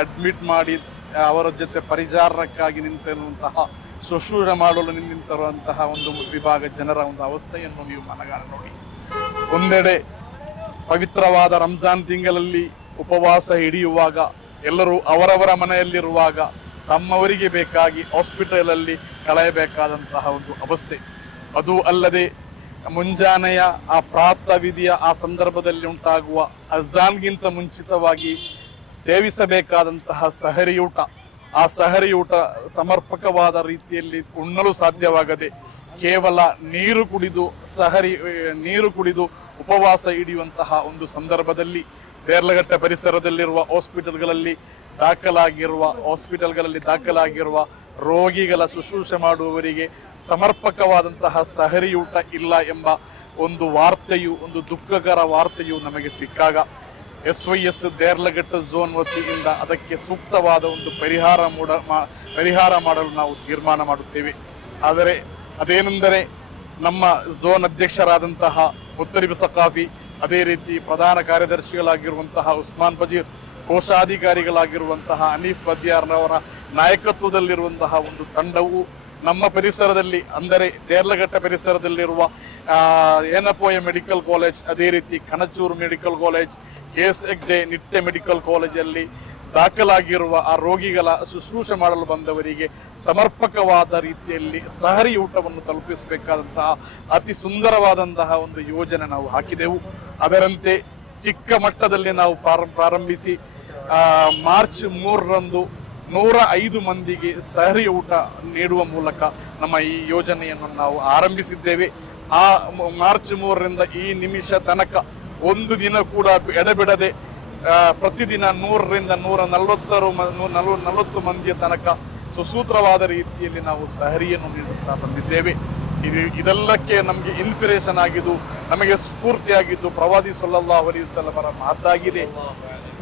Admit ಮಾಡಿ ಅವರ ಜೊತೆ ಪರಿಚಾರಕ್ಕಾಗಿ ನಿಂತಿರುವಂತಹ ಶುಶ್ರೂಷೆ ಮಾಡಲು ನಿಂತಿರುವಂತಹ ಒಂದು ವಿಭಾಗ ಜನರ ಒಂದು ಅವಸ್ಥೆಯನ್ನು ನೀವು ಮನಗಾಣ ನೋಡಿ. ಒಂದೆಡೆ ಪವಿತ್ರವಾದ ರಂಜಾನ್ ತಿಂಗಳಲ್ಲಿ ಉಪವಾಸ ಹಿಡಿಯುವಾಗ ಎಲ್ಲರೂ ಅವರವರ ಮನೆಯಲ್ಲಿರುವಾಗ ತಮ್ಮವರಿಗೆ ಬೇಕಾಗಿ ಹಾಸ್ಪಿಟಲ್ ಅಲ್ಲಿ ಕಳೆಯಬೇಕಾದಂತಹ ಒಂದು ಅವಸ್ಥೆ. ಅದು ಅಲ್ಲದೆ ಮುಂಜಾನೆಯ ಆ ಪ್ರಾತಃವಿಧಿಯ ಆ ಸಂದರ್ಭದಲ್ಲಿ ಉಂಟಾಗುವ ಅಜಾನ್ಗಿಂತ ಮುಂಚಿತವಾಗಿ ಸೇವಿಸಬೇಕಾದಂತಹ ಸಹರಿಯೂಟ, ಆ ಸಹರಿಯೂಟ ಸಮರ್ಪಕವಾದ ರೀತಿಯಲ್ಲಿ ಉಣ್ಣಲು ಸಾಧ್ಯವಾಗದೆ ಕೇವಲ ನೀರು ಕುಡಿದು ಉಪವಾಸ ಹಿಡಿಯುವಂತಹ ಒಂದು ಸಂದರ್ಭದಲ್ಲಿ ದೇರ್ಲಘಟ್ಟ ಪರಿಸರದಲ್ಲಿರುವ ಹಾಸ್ಪಿಟಲ್ಗಳಲ್ಲಿ ದಾಖಲಾಗಿರುವ ರೋಗಿಗಳ ಶುಶ್ರೂಷೆ ಮಾಡುವವರಿಗೆ ಸಮರ್ಪಕವಾದಂತಹ ಸಹರಿಯೂಟ ಇಲ್ಲ ಎಂಬ ಒಂದು ವಾರ್ತೆಯು, ಒಂದು ದುಃಖಕರ ವಾರ್ತೆಯು ನಮಗೆ ಸಿಕ್ಕಾಗ SYS ದೇರ್ಲಘಟ್ಟ ಝೋನ್ ವತಿಯಿಂದ ಅದಕ್ಕೆ ಸೂಕ್ತವಾದ ಒಂದು ಪರಿಹಾರ ಮಾಡಲು ನಾವು ತೀರ್ಮಾನ ಮಾಡುತ್ತೇವೆ. ಆದರೆ ಅದೇನೆಂದರೆ ನಮ್ಮ ಝೋನ್ ಅಧ್ಯಕ್ಷರಾದಂತಹ ಮುತ್ತರಿಬ್ ಸಖಾಫಿ, ಅದೇ ರೀತಿ ಪ್ರಧಾನ ಕಾರ್ಯದರ್ಶಿಗಳಾಗಿರುವಂತಹ ಉಸ್ಮಾನ್ ಫಜೀರ್, ಕೋಶಾಧಿಕಾರಿಗಳಾಗಿರುವಂತಹ ಹನೀಫ್ ಬದ್ಯಾರ್ನವರ ನಾಯಕತ್ವದಲ್ಲಿರುವಂತಹ ಒಂದು ತಂಡವು ನಮ್ಮ ಪರಿಸರದಲ್ಲಿ, ಅಂದರೆ ದೇರ್ಲಘಟ್ಟ ಪರಿಸರದಲ್ಲಿರುವ ಏನಪೋಯ ಮೆಡಿಕಲ್ ಕಾಲೇಜ್, ಅದೇ ರೀತಿ Kanachur medical college, KS Hegde Nitte medical ಕಾಲೇಜಲ್ಲಿ ದಾಖಲಾಗಿರುವ ಆ ರೋಗಿಗಳ ಶುಶ್ರೂಷೆ ಮಾಡಲು ಬಂದವರಿಗೆ ಸಮರ್ಪಕವಾದ ರೀತಿಯಲ್ಲಿ ಸಹರಿ ಊಟವನ್ನು ತಲುಪಿಸಬೇಕಾದಂತಹ ಅತಿ ಸುಂದರವಾದಂತಹ ಒಂದು ಯೋಜನೆ ನಾವು ಹಾಕಿದೆವು. ಅದರಂತೆ ಚಿಕ್ಕ ಮಟ್ಟದಲ್ಲಿ ನಾವು ಪ್ರಾರಂಭಿಸಿ ಮಾರ್ಚ್ 3ರಂದು 105 ಮಂದಿಗೆ ಸಹರಿ ಊಟ ನೀಡುವ ಮೂಲಕ ನಮ್ಮ ಈ ಯೋಜನೆಯನ್ನು ನಾವು ಆರಂಭಿಸಿದ್ದೇವೆ. ಆ ಮಾರ್ಚ್ 3ರಿಂದ ಈ ನಿಮಿಷ ತನಕ ಒಂದು ದಿನ ಕೂಡ ಎಡೆಬಿಡದೆ ಪ್ರತಿದಿನ 100ರಿಂದ 140 ಮಂದಿಯ ತನಕ ಸುಸೂತ್ರವಾದ ರೀತಿಯಲ್ಲಿ ನಾವು ಸಹರಿಯನ್ನು ನೀಡುತ್ತಾ ಬಂದಿದ್ದೇವೆ. ಇದೆಲ್ಲಕ್ಕೆ ನಮಗೆ ಇನ್ಸ್ಪಿರೇಷನ್ ಆಗಿದ್ದು, ನಮಗೆ ಸ್ಫೂರ್ತಿಯಾಗಿದ್ದು ಪ್ರವಾದಿ ಸಲ್ಲಲ್ಲಾಹು ಅಲೈಹಿ ವಸಲ್ಲಮರ ಮಾತಾಗಿದೆ.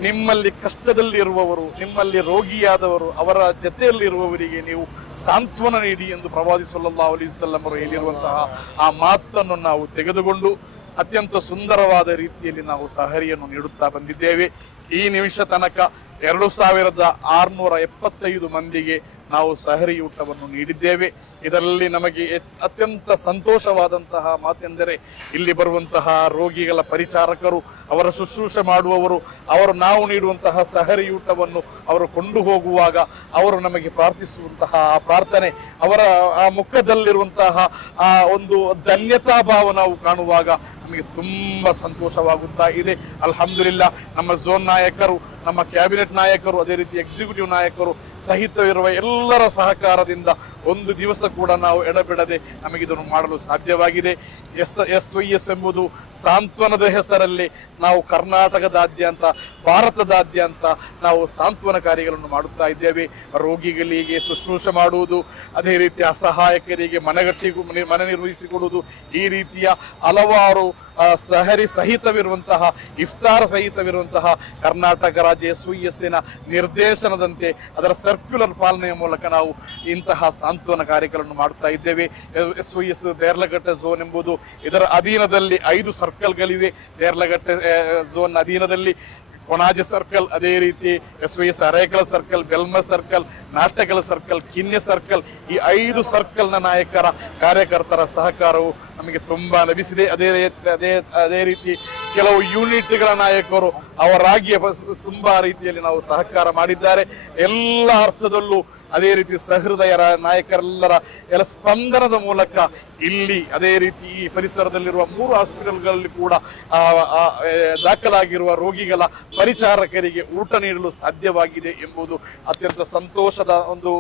ನಿಮ್ಮಲ್ಲಿ ಕಷ್ಟದಲ್ಲಿ ಇರುವವರು, ನಿಮ್ಮಲ್ಲಿ ರೋಗಿಯಾದವರು, ಅವರ ಜೊತೆಯಲ್ಲಿರುವವರಿಗೆ ನೀವು ಸಾಂತ್ವನ ನೀಡಿ ಎಂದು ಪ್ರವಾದಿ ಸಲ್ಲಲ್ಲಾಹು ಅಲೈಹಿ ವಸಲ್ಲಮರು ಹೇಳಿರುವಂತಹ ಆ ಮಾತನ್ನು ನಾವು ತೆಗೆದುಕೊಂಡು ಅತ್ಯಂತ ಸುಂದರವಾದ ರೀತಿಯಲ್ಲಿ ನಾವು ಸಹರಿಯನ್ನು ನೀಡುತ್ತಾ ಬಂದಿದ್ದೇವೆ. ಈ ನಿಮಿಷ ತನಕ 2675 ಮಂದಿಗೆ ನಾವು ಸಹರಿ ಊಟವನ್ನು ನೀಡಿದ್ದೇವೆ. ಇದರಲ್ಲಿ ನಮಗೆ ಅತ್ಯಂತ ಸಂತೋಷವಾದಂತಹ ಮಾತೆಂದರೆ ಇಲ್ಲಿ ಬರುವಂತಹ ರೋಗಿಗಳ ಪರಿಚಾರಕರು, ಅವರ ಶುಶ್ರೂಷೆ ಮಾಡುವವರು, ನಾವು ನೀಡುವಂತಹ ಸಹರಿ ಊಟವನ್ನು ಅವರು ಕೊಂಡು ಹೋಗುವಾಗ ಅವರು ನಮಗೆ ಪ್ರಾರ್ಥಿಸುವಂತಹ ಆ ಪ್ರಾರ್ಥನೆ, ಅವರ ಆ ಮುಖದಲ್ಲಿರುವಂತಹ ಆ ಒಂದು ಧನ್ಯತಾ ಭಾವ ನಾವು ಕಾಣುವಾಗ ನಮಗೆ ತುಂಬಾ ಸಂತೋಷವಾಗುತ್ತಾ ಇದೆ. ಅಲ್ಹಮ್ದುಲಿಲ್ಲಾ, ನಮ್ಮ ಝೋನ್ ನಾಯಕರು, ನಮ್ಮ ಕ್ಯಾಬಿನೆಟ್ ನಾಯಕರು, ಅದೇ ರೀತಿ ಎಕ್ಸಿಕ್ಯೂಟಿವ್ ನಾಯಕರು ಸಹಿತವಿರುವ ಎಲ್ಲರ ಸಹಕಾರದಿಂದ ಒಂದು ದಿವಸ ಕೂಡ ನಾವು ಎಡಬಿಡದೆ ನಮಗಿದನ್ನು ಮಾಡಲು ಸಾಧ್ಯವಾಗಿದೆ. SYS ಎಂಬುದು ಸಾಂತ್ವನದ ಹೆಸರಲ್ಲಿ ನಾವು ಕರ್ನಾಟಕದಾದ್ಯಂತ, ಭಾರತದಾದ್ಯಂತ ನಾವು ಸಾಂತ್ವನ ಕಾರ್ಯಗಳನ್ನು ಮಾಡುತ್ತಾ ಇದ್ದೇವೆ. ರೋಗಿಗಳಿಗೆ ಶುಶ್ರೂಷೆ ಮಾಡುವುದು, ಅದೇ ರೀತಿ ಅಸಹಾಯಕರಿಗೆ ಮನೆ ನಿರ್ವಹಿಸಿಕೊಡುವುದು, ಈ ರೀತಿಯ ಹಲವಾರು ಸಹರಿ ಸಹಿತವಿರುವಂತಹ, ಇಫ್ತಾರ್ ಸಹಿತವಿರುವಂತಹ ಕರ್ನಾಟಕ ರಾಜ್ಯ SYSನ ನಿರ್ದೇಶನದಂತೆ ಅದರ ಸರ್ಕ್ಯುಲರ್ ಪಾಲನೆಯ ಮೂಲಕ ನಾವು ಇಂತಹ ಸಾಂತ್ವನ ಕಾರ್ಯಗಳನ್ನು ಮಾಡುತ್ತಾ ಇದ್ದೇವೆ. SYS ದೇರ್ಲಘಟ್ಟ ಝೋನ್ ಎಂಬುದು, ಇದರ ಅಧೀನದಲ್ಲಿ 5 ಸರ್ಕಲ್ಗಳಿವೆ. ದೇರ್ಲಘಟ್ಟ ಝೋನ್ ಅಧೀನದಲ್ಲಿ ಕೊಣಾಜೆ ಸರ್ಕಲ್, ಅದೇ ರೀತಿ SYS Arekala circle, Belma circle, Natekal circle, Kinya circle, ಈ 5 ಸರ್ಕಲ್ನ ನಾಯಕರ ಕಾರ್ಯಕರ್ತರ ಸಹಕಾರವು ನಮಗೆ ತುಂಬಾ ಲಭಿಸಿದೆ. ಅದೇ ರೀತಿ ಕೆಲವು ಯೂನಿಟ್ಗಳ ನಾಯಕರು ಅವರಾಗಿ ತುಂಬಾ ರೀತಿಯಲ್ಲಿ ನಾವು ಸಹಕಾರ ಮಾಡಿದ್ದಾರೆ. ಎಲ್ಲ ಅರ್ಥದಲ್ಲೂ ಅದೇ ರೀತಿ ಸಹೃದಯರ ನಾಯಕರೆಲ್ಲರ ಸ್ಪಂದನದ ಮೂಲಕ ಇಲ್ಲಿ ಅದೇ ರೀತಿ ಈ ಪರಿಸರದಲ್ಲಿರುವ 3 ಹಾಸ್ಪಿಟಲ್ಗಳಲ್ಲಿ ಕೂಡ ದಾಖಲಾಗಿರುವ ರೋಗಿಗಳ ಪರಿಚಾರಕರಿಗೆ ಊಟ ನೀಡಲು ಸಾಧ್ಯವಾಗಿದೆ ಎಂಬುದು ಅತ್ಯಂತ ಸಂತೋಷದ ಒಂದು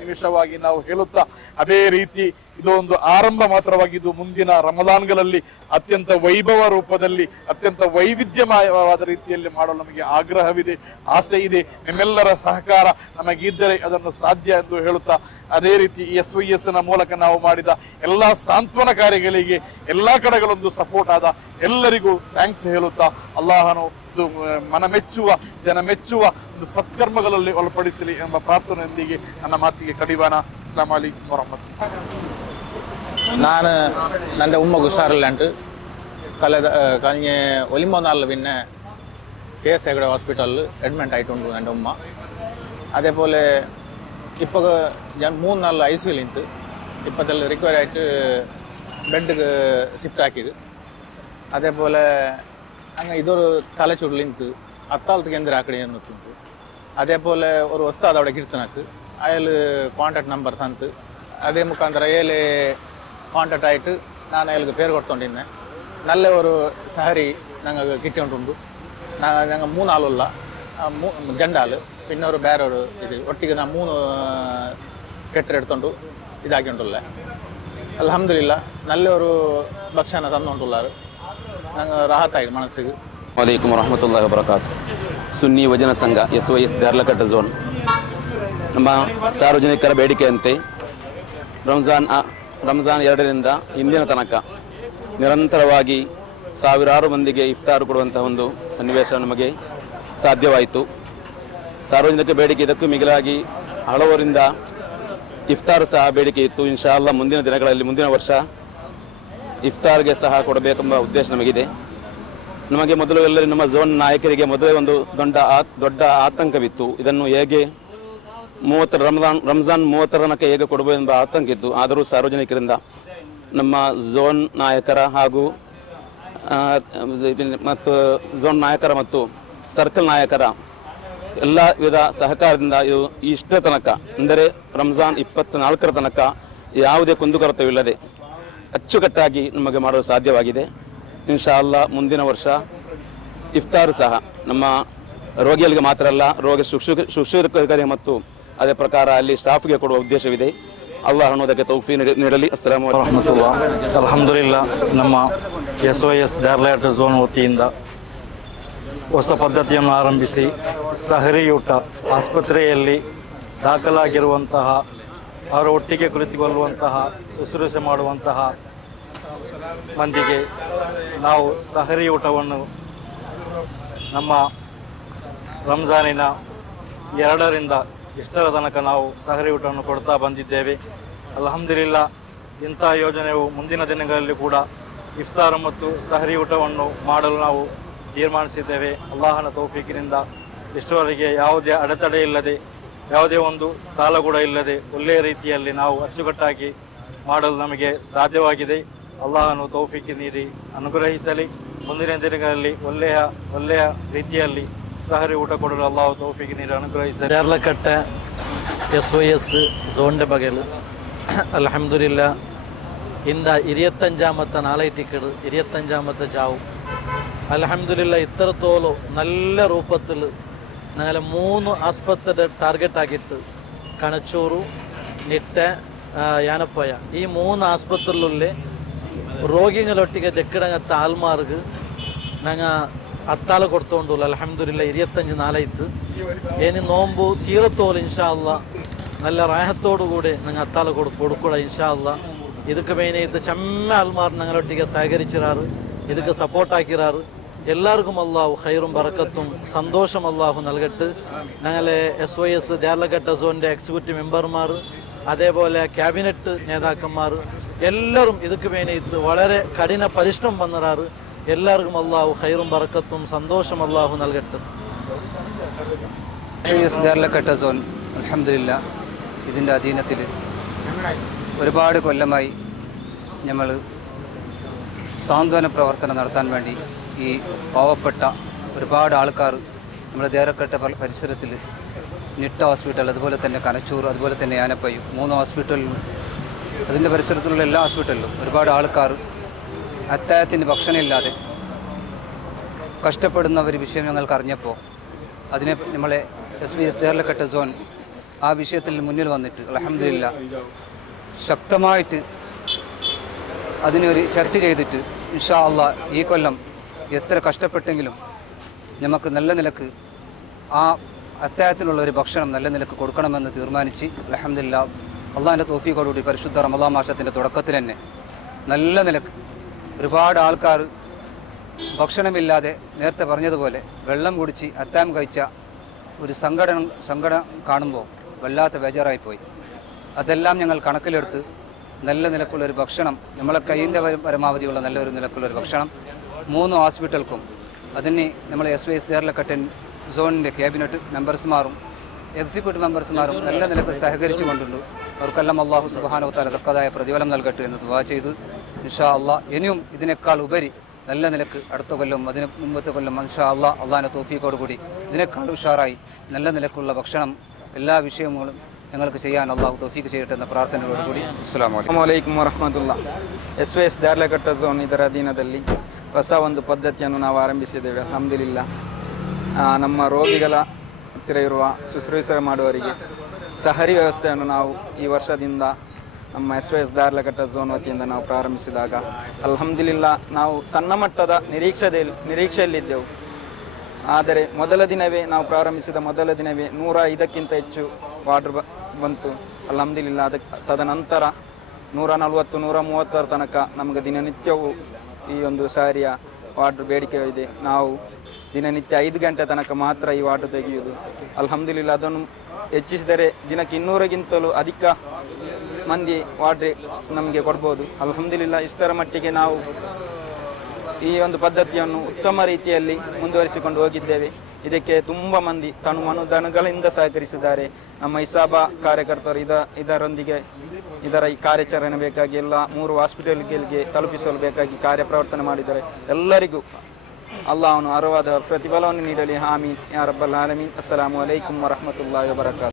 ನಿಮಿಷವಾಗಿ ನಾವು ಹೇಳುತ್ತಾ, ಅದೇ ರೀತಿ ಇದು ಒಂದು ಆರಂಭ ಮಾತ್ರವಾಗಿದ್ದು ಮುಂದಿನ ರಮದಾನ್ಗಳಲ್ಲಿ ಅತ್ಯಂತ ವೈಭವ ರೂಪದಲ್ಲಿ, ಅತ್ಯಂತ ವೈವಿಧ್ಯಮಯವಾದ ರೀತಿಯಲ್ಲಿ ಮಾಡಲು ನಮಗೆ ಆಗ್ರಹವಿದೆ, ಆಸೆ ಇದೆ. ನಿಮ್ಮೆಲ್ಲರ ಸಹಕಾರ ನಮಗಿದ್ದರೆ ಅದನ್ನು ಸಾಧ್ಯ ಎಂದು ಹೇಳುತ್ತಾ, ಅದೇ ರೀತಿ SYSನ ಮೂಲಕ ನಾವು ಮಾಡಿದ ಎಲ್ಲಾ ಸಾಂತ್ವನ ಕಾರ್ಯಗಳಿಗೆ ಎಲ್ಲಾ ಕಡೆಗಳೊಂದು ಸಪೋರ್ಟ್ ಆದ ಎಲ್ಲರಿಗೂ ಥ್ಯಾಂಕ್ಸ್ ಹೇಳುತ್ತಾ, ಅಲ್ಲಾಹನು ಇದು ಜನ ಮೆಚ್ಚುವ ಒಂದು ಸತ್ಕರ್ಮಗಳಲ್ಲಿ ಒಳಪಡಿಸಲಿ ಎಂಬ ಪ್ರಾರ್ಥನೆಯೊಂದಿಗೆ ನನ್ನ ಮಾತಿಗೆ ಕಡಿವಾಣ. ಅಸ್ಸಲಾಮು ಅಲೈಕುಂ ವರಹಮತುಲ್ಲಾಹಿ. ನಾನು ನನ್ನ ಉಮ್ಮಗ ಹುಷಾರಿಲ್ಲಂಟು ಕಳೆದ 13 ನಾಳು പിന്നെ KS Hegde ഹോസ്പിറ്റലിൽ അഡ്മിറ്റ് ആയിട്ടുണ്ട് എൻ്റെ ഉമ്മ. അതേപോലെ ഇപ്പോൾ ഞാൻ 3 നാൾ ICUലുണ്ട്. ഇപ്പോഴത്തെ റിക്വയർ ആയിട്ട് ബെഡ് ഷിഫ്റ്റ് ആക്കിയത്. അതേപോലെ അങ്ങനെ ഇതൊരു തലച്ചുരുളിಂತು അത്താളത്തേക്ക് എന്തിനാക്കടി എന്നിട്ടുണ്ട്. അതേപോലെ ഒരു ഉസ്താദ് അവിടെ കിട്ടുന്നക്ക് അയാൾ ಕಾಂಟ್ಯಾಕ್ಟ್ ನಂಬರ್ ತಂತು ಅದೇ ಮುಖಾಂತರ ಏಲೆ ಕಾಂಟ್ಯಾಕ್ಟ್ ಆಯಿತು ನಾನು ಅയാൾക്ക് പേര് കൊടുത്തോണ്ടിരുന്നത്. നല്ല ഒരു സഹരി ഞങ്ങൾക്ക് കിട്ടിയിട്ടുണ്ടുണ്ട്. ഞങ്ങൾ 3 ആളുള്ള ജണ്ടാൽ പിന്നെ ഒരു വേറെ ഒരു ഇത് ഒട്ടിക്ക് 3 കെട്ടിടത്തോണ്ട് ഇതാക്കിയിട്ടുള്ള അൽഹംദുലില്ലാ നല്ലൊരു ഭക്ഷണം തന്നുകൊണ്ടുള്ളാറ്. ഞങ്ങൾ റാഹത്തായി മനസ്സിക്ക്. വലൈക്കും വറഹ്മത്തുള്ളാഹി വബറകാതുഹു. ಸುನ್ನಿ ವಜನ ಸಂಘ SOS ದ್ಯಾರ್ಲಕಟ್ಟ ಝೋನ್ ನಮ್ಮ ಸಾರ್ವಜನಿಕರ ಬೇಡಿಕೆಯಂತೆ ರಂಜಾನ್ 2ರಿಂದ ಇಂದಿನ ತನಕ ನಿರಂತರವಾಗಿ ಸಾವಿರಾರು ಮಂದಿಗೆ ಇಫ್ತಾರ್ ಕೊಡುವಂತಹ ಒಂದು ಸನ್ನಿವೇಶ ನಮಗೆ ಸಾಧ್ಯವಾಯಿತು. ಸಾರ್ವಜನಿಕ ಬೇಡಿಕೆ ಇದಕ್ಕೂ ಮಿಗಿಲಾಗಿ ಹಲವರಿಂದ ಇಫ್ತಾರ್ ಸಹ ಬೇಡಿಕೆ ಇತ್ತು. ಇನ್ಶಾ ಅಲ್ಲಾ ಮುಂದಿನ ದಿನಗಳಲ್ಲಿ ಮುಂದಿನ ವರ್ಷ ಇಫ್ತಾರ್ಗೆ ಸಹ ಕೊಡಬೇಕೆಂಬ ಉದ್ದೇಶ ನಮಗಿದೆ. ನಮಗೆ ಮೊದಲು ಎಲ್ಲರೂ ನಮ್ಮ ಝೋನ್ ನಾಯಕರಿಗೆ ಮೊದಲೇ ಒಂದು ದೊಡ್ಡ ಆತಂಕವಿತ್ತು. ಇದನ್ನು ಹೇಗೆ ರಂಜಾನ್ 30 ತನಕ ಹೇಗೆ ಕೊಡಬಹುದು ಎಂಬ ಆತಂಕ ಇತ್ತು. ಆದರೂ ಸಾರ್ವಜನಿಕರಿಂದ ನಮ್ಮ ಝೋನ್ ನಾಯಕರ ಹಾಗೂ ಮತ್ತು ಝೋನ್ ನಾಯಕರ ಮತ್ತು ಸರ್ಕಲ್ ನಾಯಕರ ಎಲ್ಲ ವಿಧ ಸಹಕಾರದಿಂದ ಇದು ಇಷ್ಟರ ತನಕ ಅಂದರೆ ರಂಜಾನ್ 24ರ ತನಕ ಯಾವುದೇ ಕುಂದುಕೊರತೆವಿಲ್ಲದೆ ಅಚ್ಚುಕಟ್ಟಾಗಿ ನಮಗೆ ಮಾಡಲು ಸಾಧ್ಯವಾಗಿದೆ. ಇನ್ಶಾ ಅಲ್ಲಾ ಮುಂದಿನ ವರ್ಷ ಇಫ್ತಾರ್ ಸಹ ನಮ್ಮ ರೋಗಿಗಳಿಗೆ ಮಾತ್ರ ಅಲ್ಲ, ರೋಗಿ ಶುಶ್ರೂಷಕರಿಗೆ ಮತ್ತು ಅದೇ ಪ್ರಕಾರ ಅಲ್ಲಿ ಸ್ಟಾಫ್ಗೆ ಕೊಡುವ ಉದ್ದೇಶವಿದೆ. ಅಲ್ಲಾಹ್ ಅನ್ನೋದಕ್ಕೆ ತೌಫೀಕ್ ನೀಡಲಿ. ಅಸ್ಸಲಾಮು ಅಲೈಕುಂ ವರಹಮತುಲ್ಲಾಹ್. ಅಲ್ಹಮ್ದುಲಿಲ್ಲಾ, ನಮ್ಮ SOS ದ್ಯಾರ್ಲಕಟ್ಟ ಝೋನ್ ವತಿಯಿಂದ ಹೊಸ ಪದ್ಧತಿಯನ್ನು ಆರಂಭಿಸಿ ಸಹರಿಯೂಟ ಆಸ್ಪತ್ರೆಯಲ್ಲಿ ದಾಖಲಾಗಿರುವಂತಹ ಅವರ ಒಟ್ಟಿಗೆ ಕುಳಿತುಕೊಳ್ಳುವಂತಹ ಶುಶ್ರೂಷೆ ಮಾಡುವಂತಹ ಮಂದಿಗೆ ನಾವು ಸಹರಿ ಊಟವನ್ನು ನಮ್ಮ ರಂಜಾನಿನ 2ರಿಂದ ಇಷ್ಟರ ತನಕ ನಾವು ಸಹರಿ ಊಟವನ್ನು ಕೊಡ್ತಾ ಬಂದಿದ್ದೇವೆ. ಅಲ್ಹಮ್ದುಲಿಲ್ಲಾ, ಇಂಥ ಯೋಜನೆಯು ಮುಂದಿನ ದಿನಗಳಲ್ಲಿ ಕೂಡ ಇಫ್ತಾರ್ ಮತ್ತು ಸಹರಿ ಊಟವನ್ನು ಮಾಡಲು ನಾವು ತೀರ್ಮಾನಿಸಿದ್ದೇವೆ. ಅಲ್ಲಾಹನ ತೌಫೀಕಿನಿಂದ ಇಷ್ಟರವರೆಗೆ ಯಾವುದೇ ಅಡೆತಡೆ ಇಲ್ಲದೆ, ಯಾವುದೇ ಒಂದು ಸಾಲ ಕೂಡ ಇಲ್ಲದೆ ಒಳ್ಳೆಯ ರೀತಿಯಲ್ಲಿ ನಾವು ಅಚ್ಚುಕಟ್ಟಾಗಿ ಮಾಡಲು ನಮಗೆ ಸಾಧ್ಯವಾಗಿದೆ. ಅಲ್ಲಾಹನು ತೌಫೀಕಿ ನೀಡಿ ಅನುಗ್ರಹಿಸಲಿ. ಮುಂದಿನ ದಿನಗಳಲ್ಲಿ ಒಳ್ಳೆಯ ರೀತಿಯಲ್ಲಿ ಸಹರಿ ಊಟ ಕೊಡಲು ಅಲ್ಲಾಹು ತೌಫೀಕಿ ನೀಡಿ ಅನುಗ್ರಹಿಸಲಿ. ദ്യാർലക്കട്ട SOS ಝೋನ್ಡೆ ಬಗೆಲು ಅಲ್ಹಮ್ದುಲಿಲ್ಲಾ ಇಂದ 25ാമത്തെ നാളായിട്ടിക്കട് 25ാമത്തെ ജാവും അൽഹംദുലില്ലാ ഇത്രത്തോളം നല്ല രൂപത്തിൽ ഞങ്ങൾ 3 ആസ്പത്രിയുടെ ടാർഗറ്റ് ആക്കിയിട്ട് കണച്ചൂರು ನಿಟ್ಟ ಯಾನಪ್ಪಯ ಈ 3 ಆಸ್ಪತ್ರೆಗಳಲ್ಲಿ ರೋಗಿಗಳೊಟ್ಟಿಗೆ ದೆಕ್ಕಡಂಗತ್ತ ಆಲ್ಮಾರ್ಗ್ ನಂಗೆ ಅತ್ತಾಲ ಕೊಡ್ತೊಂಡು ಅಲ್ಹಮ್ದುಲಿಲ್ಲಾ 25 നാളായിട്ട് ഇനി നോമ്പ് തീരത്തോളം ഇൻഷാ അല്ലാ നല്ല റാഹത്തോടു കൂടി ഞങ്ങൾ അത്താല കൊടുക്കൂട ഇൻഷാ അല്ലാ. ಇದಕ್ಕೆ ಮೇನಾയിട്ട് ചെമ്മ ആൾമാർ ഞങ്ങളൊട്ടിಗೆ സഹകരിച്ചിറാറ്, ಇದಕ್ಕೆ സപ്പോർട്ട് ആക്കിറാറ്. എല്ലാവർക്കും അല്ലാഹു ഖൈറും ബറക്കത്തും സന്തോഷം അല്ലാഹു നൽകട്ടെ. ഞങ്ങളെ SOS ദ്യാർലക്കട്ട സോണിൻ്റെ എക്സിക്യൂട്ടീവ് മെമ്പർമാർ, അതേപോലെ ക്യാബിനറ്റ് നേതാക്കന്മാർ എല്ലാവരും ಇದಕ್ಕೆ ಮೇನಾയിട്ട് വളരെ കഠിന പരിശ്രമം വന്നിറാറ്. എല്ലാവർക്കും അല്ലാഹു ഖൈറും ബറക്കത്തും സന്തോഷം അല്ലാഹു നൽകട്ടെ. SOS ദ്യാർലക്കട്ട സോൺ അൽഹംദുലില്ലാ ഇതിൻ്റെ അധീനത്തിൽ ഒരുപാട് കൊല്ലമായി നമ്മൾ സാന്ത്വന പ്രവർത്തനം നടത്താൻ വേണ്ടി ഈ പാവപ്പെട്ട ഒരുപാട് ആൾക്കാർ നമ്മുടെ ദ്യാർലക്കട്ട പരിസരത്തിൽ നിട്ട ഹോസ്പിറ്റൽ, അതുപോലെ തന്നെ കനച്ചൂർ, അതുപോലെ തന്നെ ആനപ്പയ്യും 3 ഹോസ്പിറ്റലിലും അതിൻ്റെ പരിസരത്തുള്ള എല്ലാ ഹോസ്പിറ്റലിലും ഒരുപാട് ആൾക്കാർ അത്താഴത്തിന് ഭക്ഷണമില്ലാതെ കഷ്ടപ്പെടുന്ന ഒരു വിഷയം ഞങ്ങൾക്ക് അറിഞ്ഞപ്പോൾ അതിനെ നമ്മളെ SOS ദ്യാർലക്കട്ട സോൺ ആ വിഷയത്തിൽ മുന്നിൽ വന്നിട്ട് അൽഹംദുലില്ലാ ശക്തമായിട്ട് അതിനൊരു ചർച്ച ചെയ്തിട്ട് ഇൻഷാ അല്ലാ ഈ കൊല്ലം എത്ര കഷ്ടപ്പെട്ടെങ്കിലും നമുക്ക് നല്ല നിലക്ക് ആ അത്താഴത്തിനുള്ള ഒരു ഭക്ഷണം നല്ല നിലക്ക് കൊടുക്കണമെന്ന് തീരുമാനിച്ച് അൽഹംദുലില്ലാ അള്ളാഹിൻ്റെ തൗഫീഖോടുകൂടി പരിശുദ്ധ റമദാൻ മാസത്തിൻ്റെ തുടക്കത്തിൽ തന്നെ നല്ല നിലക്ക് ഒരുപാട് ആൾക്കാർ ഭക്ഷണമില്ലാതെ നേരത്തെ പറഞ്ഞതുപോലെ വെള്ളം കുടിച്ച് അത്താഴം കഴിച്ച ഒരു സങ്കടം കാണുമ്പോൾ വല്ലാത്ത ബേജാറായിപ്പോയി. അതെല്ലാം ഞങ്ങൾ കണക്കിലെടുത്ത് നല്ല നിലക്കുള്ളൊരു ഭക്ഷണം, നമ്മളെ കയ്യിൻ്റെ പരമാവധിയുള്ള നല്ലൊരു നിലക്കുള്ളൊരു ഭക്ഷണം 3 ഹോസ്പിറ്റൽക്കും അതിന് നമ്മൾ SYS ദേർലക്കട്ടൻ സോണിൻ്റെ ക്യാബിനറ്റ് മെമ്പേഴ്സുമാരും എക്സിക്യൂട്ടീവ് മെമ്പേഴ്സുമാരും നല്ല നിലക്ക് സഹകരിച്ചു കൊണ്ടുണ്ട്. അവർക്കെല്ലാം അള്ളാഹു സുബ്ഹാനഹു വ തആല തക്കതായ പ്രതിഫലം നൽകട്ടെ എന്ന് ദുആ ചെയ്ത് ഇൻഷാ അള്ളാഹ് ഇനിയും ഇതിനേക്കാൾ ഉപരി നല്ല നിലക്ക് അടുത്ത കൊല്ലം അതിന് മുമ്പത്തെ കൊല്ലം ഇൻഷാ അള്ളാഹ് അള്ളാഹിൻ്റെ തൗഫീഖോട് കൂടി ഇതിനേക്കാൾ ഉഷാറായി നല്ല നിലക്കുള്ള ഭക്ഷണം എല്ലാ വിഷയങ്ങളും ഞങ്ങൾക്ക് ചെയ്യാൻ അള്ളാഹു തൗഫീഖ് ചെയ്യട്ടെ എന്ന പ്രാർത്ഥനയോടുകൂടി ಅಸ್ಸಲಾಮು ಅಲೈಕುಂ ವರಹಮತುಲ್ಲಾ. SYS ದಾರ್ಲಘಟ್ಟ ಝೋನ್ ಇದರ ಅಧೀನದಲ್ಲಿ ಹೊಸ ಒಂದು ಪದ್ಧತಿಯನ್ನು ನಾವು ಆರಂಭಿಸಿದ್ದೇವೆ. ಅಲ್ಹಮ್ದುಲಿಲ್ಲಾ. ನಮ್ಮ ರೋಗಿಗಳ ಹತ್ತಿರ ಇರುವ ಶುಶ್ರೂಷೆ ಮಾಡುವವರಿಗೆ ಸಹರಿ ವ್ಯವಸ್ಥೆಯನ್ನು ನಾವು ಈ ವರ್ಷದಿಂದ ನಮ್ಮ SYS ದಾರ್ಲಘಟ್ಟ ಝೋನ್ ವತಿಯಿಂದ ನಾವು ಪ್ರಾರಂಭಿಸಿದಾಗ ಅಲ್ಹಮ್ದುಲಿಲ್ಲಾ ನಾವು ಸಣ್ಣ ಮಟ್ಟದ ನಿರೀಕ್ಷೆಯಲ್ಲಿದ್ದೆವು. ಆದರೆ ನಾವು ಪ್ರಾರಂಭಿಸಿದ ಮೊದಲ ದಿನವೇ 105ಕ್ಕಿಂತ ಹೆಚ್ಚು ವಾರ್ಡ್ ಬಂತು. ಅಲ್ಹಮ್ದುಲಿಲ್ಲಾ. ತದನಂತರ 140 130 ತನಕ ನಮಗೆ ದಿನನಿತ್ಯವೂ ಈ ಒಂದು ಸಾರಿಯ ವಾರ್ಡ್ ಬೇಡಿಕೆ ಇದೆ. ನಾವು ದಿನನಿತ್ಯ 5 ಗಂಟೆ ತನಕ ಮಾತ್ರ ಈ ವಾರ್ಡ್ ತೆಗೆಯುವುದು. ಅಲ್ಹಮ್ದುಲಿಲ್ಲಾ. ಅದನ್ನು ಹೆಚ್ಚಿಸಿದರೆ ದಿನಕ್ಕೆ 200ಗಿಂತಲೂ ಅಧಿಕ ಮಂದಿ ವಾರ್ಡ್ ನಮಗೆ ಕೊಡ್ಬೋದು. ಅಲ್ಹಮ್ದುಲಿಲ್ಲಾ. ಇಷ್ಟರ ಮಟ್ಟಿಗೆ ನಾವು ಈ ಒಂದು ಪದ್ಧತಿಯನ್ನು ಉತ್ತಮ ರೀತಿಯಲ್ಲಿ ಮುಂದುವರಿಸಿಕೊಂಡು ಹೋಗಿದ್ದೇವೆ. ಇದಕ್ಕೆ ತುಂಬ ಮಂದಿ ತನುಮನುಧನಗಳಿಂದ ಸಹಕರಿಸಿದ್ದಾರೆ. ನಮ್ಮ ಇಸಾಬಾ ಕಾರ್ಯಕರ್ತರು ಇದರೊಂದಿಗೆ ಇದರ ಈ ಕಾರ್ಯಾಚರಣೆ ಬೇಕಾಗಿ ಎಲ್ಲ 3 ಹಾಸ್ಪಿಟಲ್ಗಳಿಗೆ ತಲುಪಿಸಲು ಬೇಕಾಗಿ ಕಾರ್ಯಪ್ರವರ್ತನೆ ಮಾಡಿದ್ದಾರೆ. ಎಲ್ಲರಿಗೂ ಅಲ್ಲಾಹನು ಅರ್ಹವಾದ ಪ್ರತಿಫಲವನ್ನು ನೀಡಲಿ. ಆಮೀನ್ ಯಾ ರಬ್ಬಲ್ ಆಲಮೀನ್. ಅಸ್ಸಲಾಮು ಅಲೈಕುಂ ವರಹಮತುಲ್ಲಾಹಿ ವಬರಕಾತುಹು.